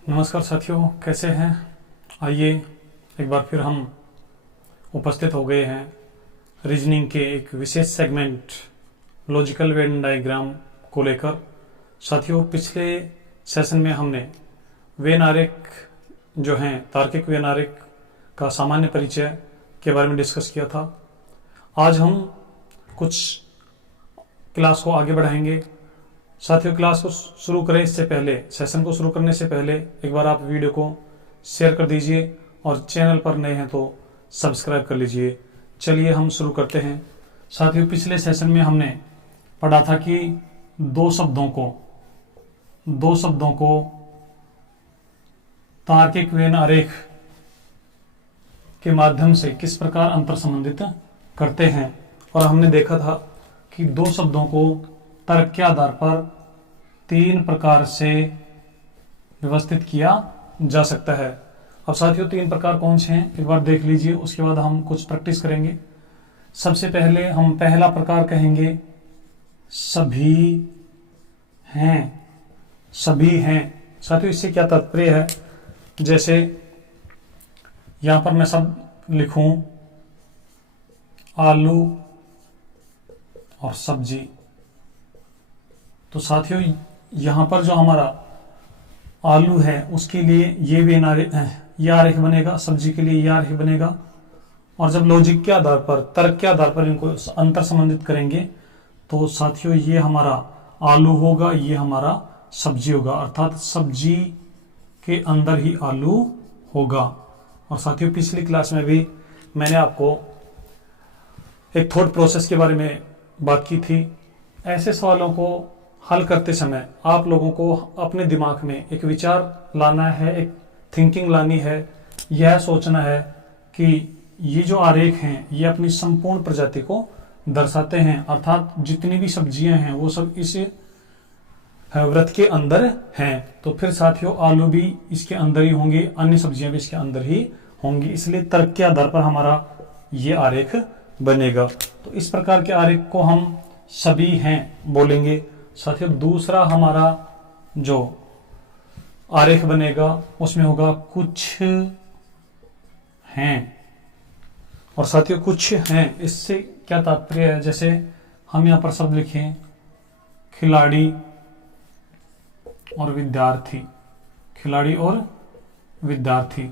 नमस्कार साथियों, कैसे हैं। आइए एक बार फिर हम उपस्थित हो गए हैं रीजनिंग के एक विशेष सेगमेंट लॉजिकल वेन डायग्राम को लेकर। साथियों, पिछले सेशन में हमने वेन आरेख जो हैं तार्किक वेन आरेख का सामान्य परिचय के बारे में डिस्कस किया था। आज हम कुछ क्लास को आगे बढ़ाएंगे। साथियों, क्लास को शुरू करें इससे पहले, सेशन को शुरू करने से पहले एक बार आप वीडियो को शेयर कर दीजिए और चैनल पर नए हैं तो सब्सक्राइब कर लीजिए। चलिए हम शुरू करते हैं। साथियों, पिछले सेशन में हमने पढ़ा था कि दो शब्दों को तार्किक वेन आरेख के माध्यम से किस प्रकार अंतर संबंधित करते हैं, और हमने देखा था कि दो शब्दों को तर्क के आधार पर तीन प्रकार से व्यवस्थित किया जा सकता है। अब साथियों, तीन प्रकार कौन से हैं एक बार देख लीजिए, उसके बाद हम कुछ प्रैक्टिस करेंगे। सबसे पहले हम पहला प्रकार कहेंगे सभी हैं। सभी हैं साथियों, इससे क्या तात्पर्य है, जैसे यहां पर मैं सब लिखूं आलू और सब्जी, तो साथियों यहां पर जो हमारा आलू है उसके लिए ये आरेख बनेगा, सब्जी के लिए ये आरेख बनेगा। और जब लॉजिक के आधार पर, तर्क के आधार पर इनको अंतर संबंधित करेंगे तो साथियों ये हमारा आलू होगा, ये हमारा सब्जी होगा, अर्थात सब्जी के अंदर ही आलू होगा। और साथियों, पिछली क्लास में भी मैंने आपको एक थॉट प्रोसेस के बारे में बात की थी। ऐसे सवालों को हल करते समय आप लोगों को अपने दिमाग में एक विचार लाना है, एक थिंकिंग लानी है, यह सोचना है कि ये जो आरेख हैं ये अपनी संपूर्ण प्रजाति को दर्शाते हैं, अर्थात जितनी भी सब्जियां हैं वो सब इस वृत्त के अंदर हैं। तो फिर साथियों आलू भी इसके अंदर ही होंगे, अन्य सब्जियां भी इसके अंदर ही होंगी, इसलिए तर्क के आधार पर हमारा ये आरेख बनेगा। तो इस प्रकार के आरेख को हम सभी हैं बोलेंगे। साथियों, दूसरा हमारा जो आरेख बनेगा उसमें होगा कुछ हैं। और साथियों कुछ हैं, इससे क्या तात्पर्य है, जैसे हम यहां पर शब्द लिखें खिलाड़ी और विद्यार्थी, खिलाड़ी और विद्यार्थी।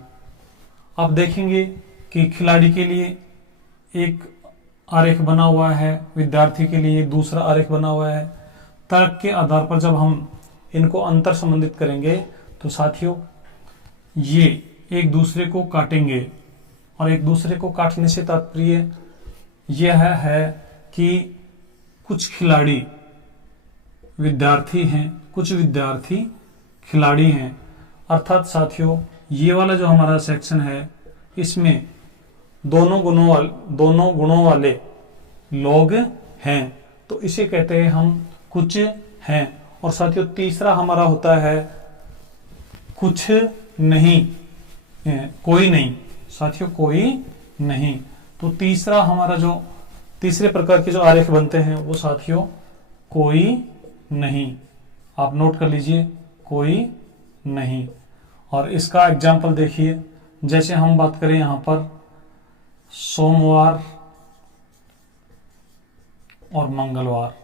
आप देखेंगे कि खिलाड़ी के लिए एक आरेख बना हुआ है, विद्यार्थी के लिए एक दूसरा आरेख बना हुआ है। तर्क के आधार पर जब हम इनको अंतर संबंधित करेंगे तो साथियों ये एक दूसरे को काटेंगे, और एक दूसरे को काटने से तात्पर्य यह है कि कुछ खिलाड़ी विद्यार्थी हैं, कुछ विद्यार्थी खिलाड़ी हैं। अर्थात साथियों ये वाला जो हमारा सेक्शन है इसमें दोनों गुणों वाले लोग हैं, तो इसे कहते हैं हम कुछ हैं। और साथियों तीसरा हमारा होता है कुछ नहीं, कोई नहीं। साथियों कोई नहीं, तो तीसरा हमारा जो तीसरे प्रकार के जो आरेख बनते हैं वो साथियों कोई नहीं। आप नोट कर लीजिए, कोई नहीं। और इसका एग्जाम्पल देखिए, जैसे हम बात करें यहां पर सोमवार और मंगलवार,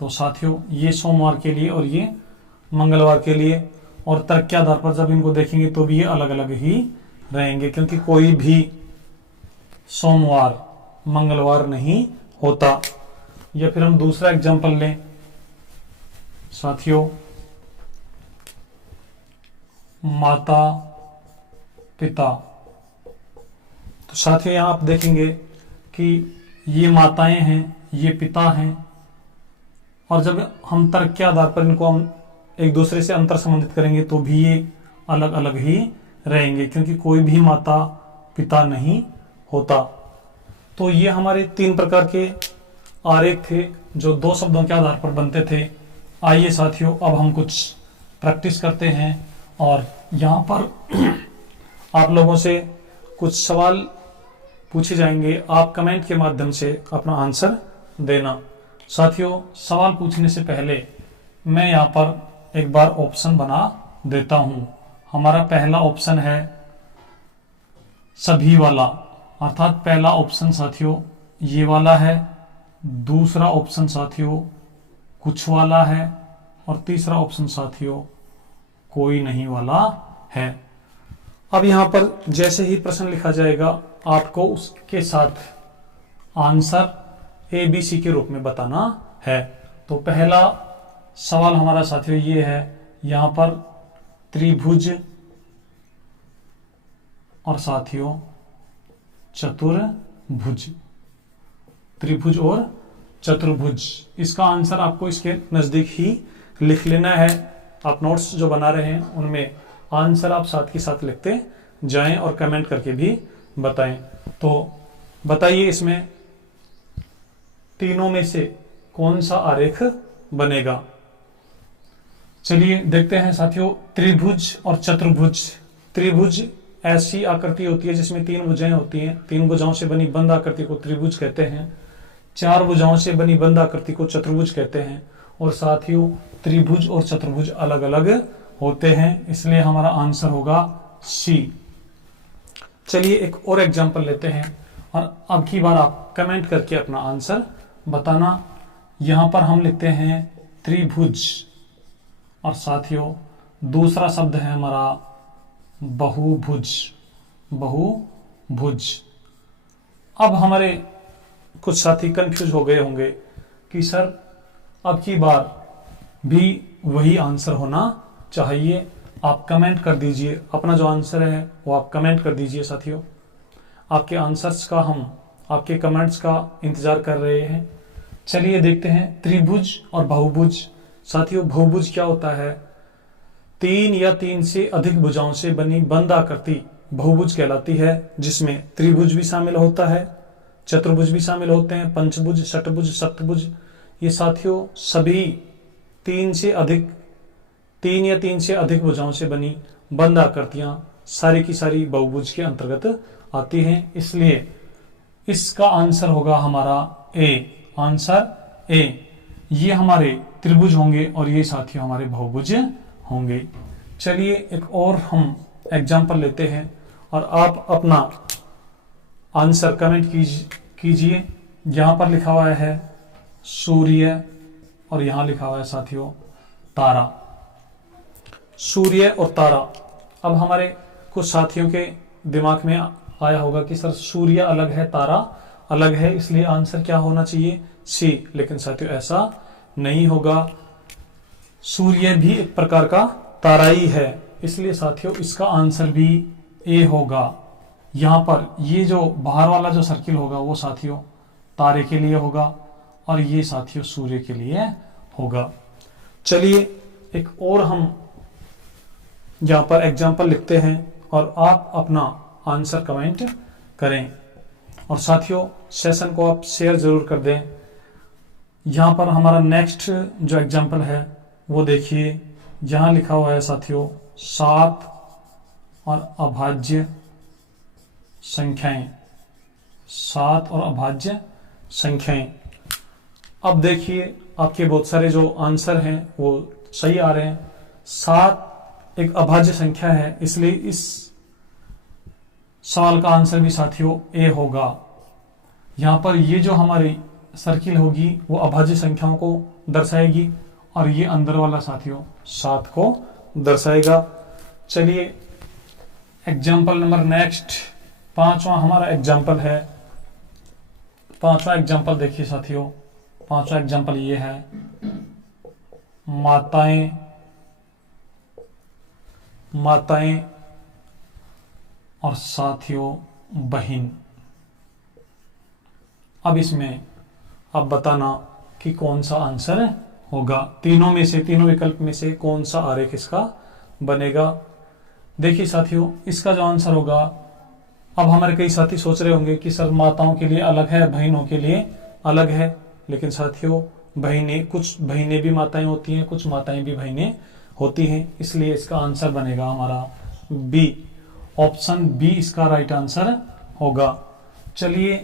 तो साथियों ये सोमवार के लिए और ये मंगलवार के लिए, और तर्क के आधार पर जब इनको देखेंगे तो भी ये अलग अलग ही रहेंगे, क्योंकि कोई भी सोमवार मंगलवार नहीं होता। या फिर हम दूसरा एग्जांपल लें साथियों, माता पिता। तो साथियों यहां आप देखेंगे कि ये माताएं हैं, ये पिता हैं, और जब हम तर्क के आधार पर इनको हम एक दूसरे से अंतर संबंधित करेंगे तो भी ये अलग अलग ही रहेंगे, क्योंकि कोई भी माता पिता नहीं होता। तो ये हमारे तीन प्रकार के आरेख थे जो दो शब्दों के आधार पर बनते थे। आइए साथियों अब हम कुछ प्रैक्टिस करते हैं, और यहाँ पर आप लोगों से कुछ सवाल पूछे जाएंगे, आप कमेंट के माध्यम से अपना आंसर देना। साथियों सवाल पूछने से पहले मैं यहाँ पर एक बार ऑप्शन बना देता हूं। हमारा पहला ऑप्शन है सभी वाला, अर्थात पहला ऑप्शन साथियों ये वाला है, दूसरा ऑप्शन साथियों कुछ वाला है, और तीसरा ऑप्शन साथियों कोई नहीं वाला है। अब यहां पर जैसे ही प्रश्न लिखा जाएगा आपको उसके साथ आंसर ABC के रूप में बताना है। तो पहला सवाल हमारा साथियों ये है, यहां पर त्रिभुज और साथियों चतुर्भुज, त्रिभुज और चतुर्भुज, इसका आंसर आपको इसके नजदीक ही लिख लेना है। आप नोट्स जो बना रहे हैं उनमें आंसर आप साथ के साथ लिखते जाएं और कमेंट करके भी बताएं। तो बताइए इसमें तीनों में से कौन सा आरेख बनेगा। चलिए देखते हैं साथियों, त्रिभुज और चतुर्भुज। त्रिभुज ऐसी आकृति होती है जिसमें तीन भुजाएं होती हैं, तीन भुजाओं से बनी बंद आकृति को त्रिभुज कहते हैं, चार भुजाओं से बनी बंद आकृति को चतुर्भुज कहते हैं। और साथियों त्रिभुज और चतुर्भुज अलग अलग होते हैं, इसलिए हमारा आंसर होगा C। चलिए एक और एग्जांपल लेते हैं और अब की बार आप कमेंट करके अपना आंसर बताना। यहां पर हम लिखते हैं त्रिभुज और साथियों दूसरा शब्द है हमारा बहुभुज, बहुभुज। अब हमारे कुछ साथी कंफ्यूज हो गए होंगे कि सर अब की बार भी वही आंसर होना चाहिए। आप कमेंट कर दीजिए, अपना जो आंसर है वो आप कमेंट कर दीजिए साथियों। आपके आंसर्स का, हम आपके कमेंट्स का इंतजार कर रहे हैं। चलिए देखते हैं त्रिभुज और बहुभुज। साथियों बहुभुज क्या होता है, तीन या तीन से अधिक भुजाओं से बनी बंद आकृति बहुभुज कहलाती है, जिसमें त्रिभुज भी शामिल होता है, चतुर्भुज भी शामिल होते हैं, पंचभुज, षटभुज, सप्तभुज। ये साथियों सभी तीन या तीन से अधिक भुजाओं से बनी बंद आकृतियां सारी की सारी बहुभुज के अंतर्गत आती हैं, इसलिए इसका आंसर होगा हमारा A, आंसर A। ये हमारे त्रिभुज होंगे और ये साथियों हमारे बहुभुज होंगे। चलिए एक और हम एग्जाम्पल लेते हैं और आप अपना आंसर कमेंट कीजिए। यहां पर लिखा हुआ है सूर्य और यहां लिखा हुआ है साथियों तारा, सूर्य और तारा। अब हमारे कुछ साथियों के दिमाग में आया होगा कि सर सूर्य अलग है, तारा अलग है, इसलिए आंसर क्या होना चाहिए C। लेकिन साथियों ऐसा नहीं होगा, सूर्य भी एक प्रकार का तारा ही है, इसलिए साथियों इसका आंसर भी A होगा। यहां पर ये जो बाहर वाला जो सर्किल होगा वो साथियों तारे के लिए होगा और ये साथियों सूर्य के लिए होगा। चलिए एक और हम यहां पर एग्जाम्पल लिखते हैं और आप अपना आंसर कमेंट करें और साथियों सेशन को आप शेयर जरूर कर दें। यहां पर हमारा नेक्स्ट जो एग्जाम्पल है वो देखिए, यहां लिखा हुआ है साथियों 7 और अभाज्य संख्याएं, 7 और अभाज्य संख्याएं। अब देखिए आपके बहुत सारे जो आंसर हैं वो सही आ रहे हैं। 7 एक अभाज्य संख्या है, इसलिए इस सवाल का आंसर भी साथियों A होगा। यहां पर ये जो हमारी सर्किल होगी वो अभाज्य संख्याओं को दर्शाएगी और ये अंदर वाला साथियों 7 को दर्शाएगा। चलिए एग्जाम्पल नंबर नेक्स्ट, पांचवा हमारा एग्जाम्पल है। पांचवा एग्जाम्पल देखिए साथियों, पांचवा एग्जाम्पल ये है माताएं और साथियों बहन। अब इसमें अब बताना कि कौन सा आंसर होगा, तीनों में से, तीनों विकल्प में से कौन सा आरेख इसका बनेगा। देखिए साथियों इसका जो आंसर होगा, अब हमारे कई साथी सोच रहे होंगे कि सर माताओं के लिए अलग है, बहनों के लिए अलग है, लेकिन साथियों कुछ बहनें भी माताएं होती हैं, कुछ माताएं भी बहनें होती हैं, इसलिए इसका आंसर बनेगा हमारा B, ऑप्शन B इसका राइट आंसर होगा। चलिए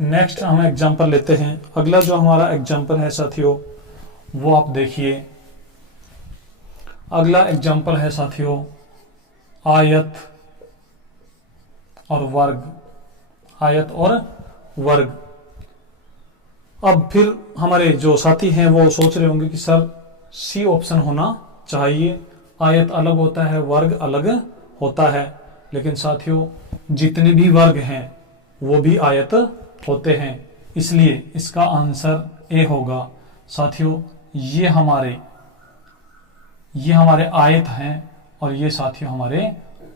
नेक्स्ट हम एग्जाम्पल लेते हैं। अगला जो हमारा एग्जाम्पल है साथियों वो आप देखिए, अगला एग्जाम्पल है साथियों आयत और वर्ग। आयत और वर्ग। अब फिर हमारे जो साथी हैं वो सोच रहे होंगे कि सर सी ऑप्शन होना चाहिए, आयत अलग होता है वर्ग अलग होता है। लेकिन साथियों जितने भी वर्ग हैं वो भी आयत होते हैं, इसलिए इसका आंसर ए होगा। साथियों ये हमारे आयत हैं और ये साथियों हमारे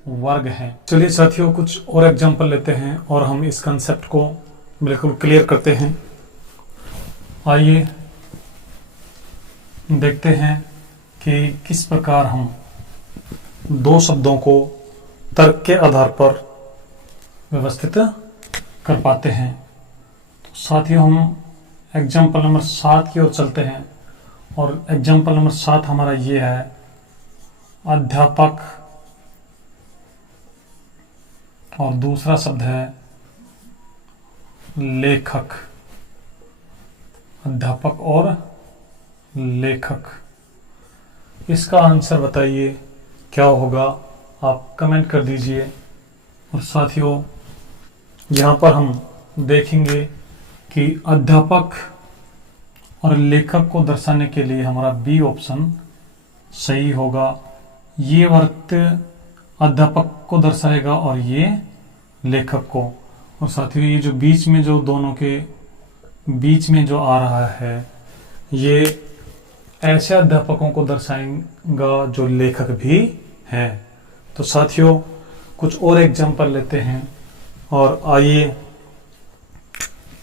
वर्ग हैं। चलिए साथियों कुछ और एग्जांपल लेते हैं और हम इस कंसेप्ट को बिल्कुल क्लियर करते हैं। आइए देखते हैं कि किस प्रकार हम दो शब्दों को तर्क के आधार पर व्यवस्थित कर पाते हैं। तो साथियों हम एग्जाम्पल नंबर 7 की ओर चलते हैं और एग्जाम्पल नंबर 7 हमारा ये है अध्यापक और दूसरा शब्द है लेखक। अध्यापक और लेखक। इसका आंसर बताइए क्या होगा, आप कमेंट कर दीजिए। और साथियों यहाँ पर हम देखेंगे कि अध्यापक और लेखक को दर्शाने के लिए हमारा बी ऑप्शन सही होगा। ये वृत्त अध्यापक को दर्शाएगा और ये लेखक को। और साथियों ये जो बीच में जो दोनों के बीच में जो आ रहा है ये ऐसे अध्यापकों को दर्शाएगा जो लेखक भी हैं। तो साथियों कुछ और एग्जांपल लेते हैं और आइए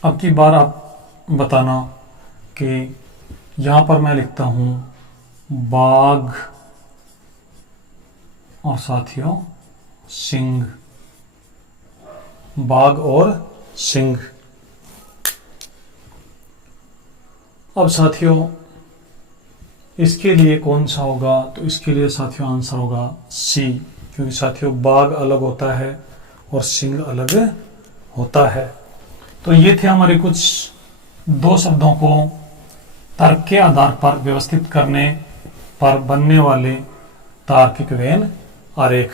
अब की बार आप बताना कि यहाँ पर मैं लिखता हूँ बाघ और साथियों सिंह। बाघ और सिंह। अब साथियों इसके लिए कौन सा होगा, तो इसके लिए साथियों आंसर होगा सी, क्योंकि साथियों बाघ अलग होता है और सिंह अलग होता है। तो ये थे हमारे कुछ दो शब्दों को तर्क के आधार पर व्यवस्थित करने पर बनने वाले तार्किक वेन आरेख।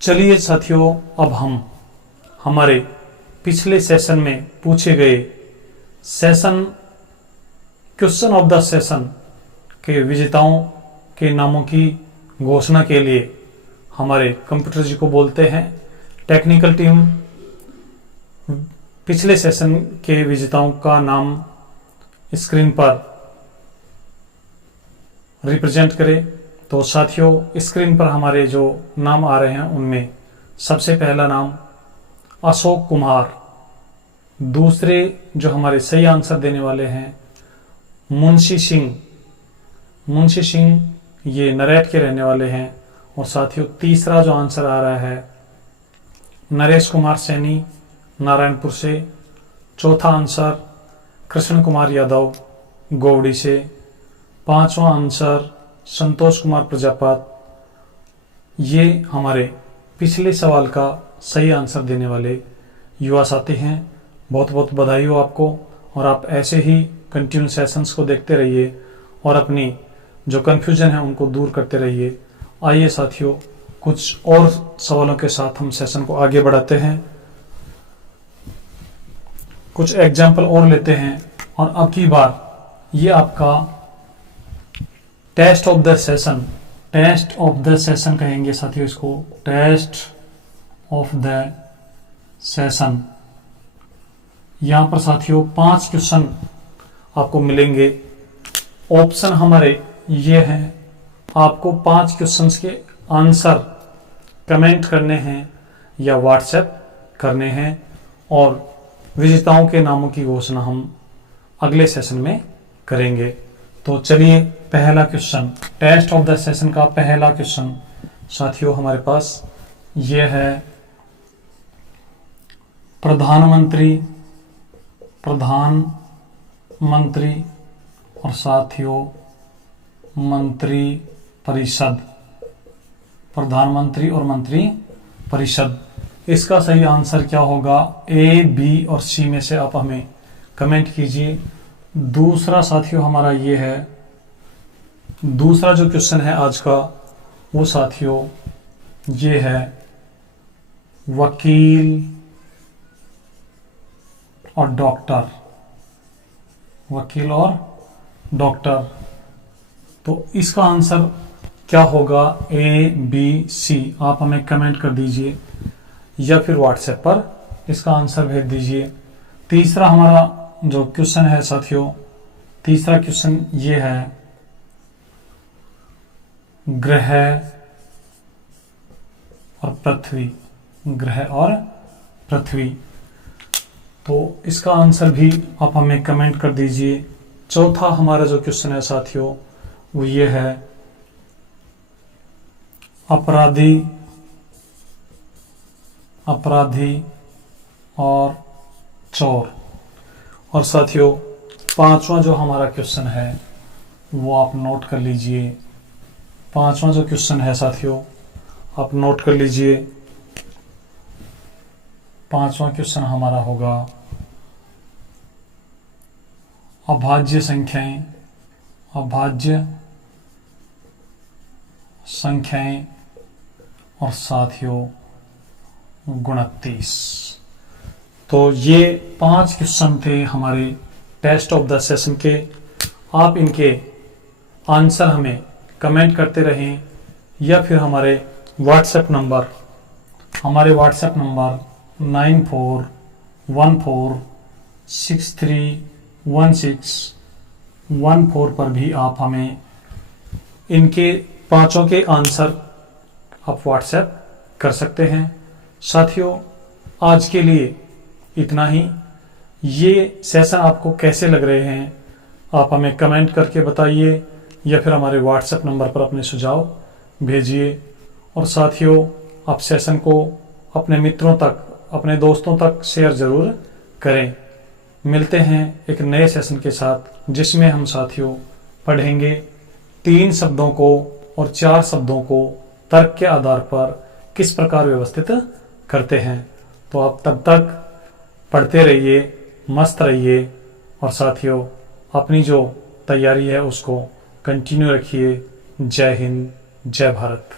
चलिए साथियों अब हम हमारे पिछले सेशन में पूछे गए क्वेश्चन ऑफ द सेशन के विजेताओं के नामों की घोषणा के लिए हमारे कंप्यूटर जी को बोलते हैं। टेक्निकल टीम पिछले सेशन के विजेताओं का नाम स्क्रीन पर रिप्रेजेंट करे। तो साथियों स्क्रीन पर हमारे जो नाम आ रहे हैं उनमें सबसे पहला नाम अशोक कुमार। दूसरे जो हमारे सही आंसर देने वाले हैं मुंशी सिंह। मुंशी सिंह ये नरेट के रहने वाले हैं। और साथियों तीसरा जो आंसर आ रहा है नरेश कुमार सैनी नारायणपुर से। चौथा आंसर कृष्ण कुमार यादव गोवड़ी से। पांचवा आंसर संतोष कुमार प्रजापत। ये हमारे पिछले सवाल का सही आंसर देने वाले युवा साथी हैं। बहुत बहुत बधाई हो आपको और आप ऐसे ही कंटिन्यू सेशंस को देखते रहिए और अपनी जो कन्फ्यूजन है उनको दूर करते रहिए। आइए साथियों कुछ और सवालों के साथ हम सेशन को आगे बढ़ाते हैं। कुछ एग्जाम्पल और लेते हैं और अब की बार ये आपका test of the session. Test of the session कहेंगे साथियों इसको। Test of the session. यहां पर साथियों 5 क्वेश्चन आपको मिलेंगे। ऑप्शन हमारे ये हैं, आपको 5 क्वेश्चंस के आंसर कमेंट करने हैं या व्हाट्सएप करने हैं और विजेताओं के नामों की घोषणा हम अगले सेशन में करेंगे। तो चलिए पहला question, test of the session का पहला क्वेश्चन साथियों हमारे पास ये है प्रधानमंत्री और साथियों मंत्री परिषद। प्रधानमंत्री और मंत्री परिषद। इसका सही आंसर क्या होगा, ए, बी और सी में से आप हमें कमेंट कीजिए। दूसरा साथियों हमारा ये है दूसरा जो क्वेश्चन है आज का वो साथियों ये है वकील और डॉक्टर, वकील और डॉक्टर। तो इसका आंसर क्या होगा, ए बी सी। आप हमें कमेंट कर दीजिए या फिर व्हाट्सएप पर इसका आंसर भेज दीजिए। तीसरा हमारा जो क्वेश्चन है साथियों, तीसरा क्वेश्चन ये है ग्रह और पृथ्वी, ग्रह और पृथ्वी। तो इसका आंसर भी आप हमें कमेंट कर दीजिए। चौथा हमारा जो क्वेश्चन है साथियों वो ये है अपराधी, अपराधी और चोर। और साथियों पांचवा जो हमारा क्वेश्चन है वो आप नोट कर लीजिए। पांचवा जो क्वेश्चन है साथियों आप नोट कर लीजिए। पांचवा क्वेश्चन हमारा होगा अभाज्य संख्याएं, अभाज्य संख्याएं और साथियों 29। तो ये 5 क्वेश्चन थे हमारे टेस्ट ऑफ द सेशन के। आप इनके आंसर हमें कमेंट करते रहें या फिर हमारे व्हाट्सएप नंबर 9414631614 पर भी आप हमें इनके पांचों के आंसर आप व्हाट्सएप कर सकते हैं। साथियों आज के लिए इतना ही। ये सेशन आपको कैसे लग रहे हैं आप हमें कमेंट करके बताइए या फिर हमारे व्हाट्सएप नंबर पर अपने सुझाव भेजिए। और साथियों आप सेशन को अपने मित्रों तक, अपने दोस्तों तक शेयर ज़रूर करें। मिलते हैं एक नए सेशन के साथ जिसमें हम साथियों पढ़ेंगे 3 शब्दों को और 4 शब्दों को तर्क के आधार पर किस प्रकार व्यवस्थित करते हैं। तो आप तब तक पढ़ते रहिए, मस्त रहिए और साथियों अपनी जो तैयारी है उसको कंटिन्यू रखिए। जय हिंद, जय भारत।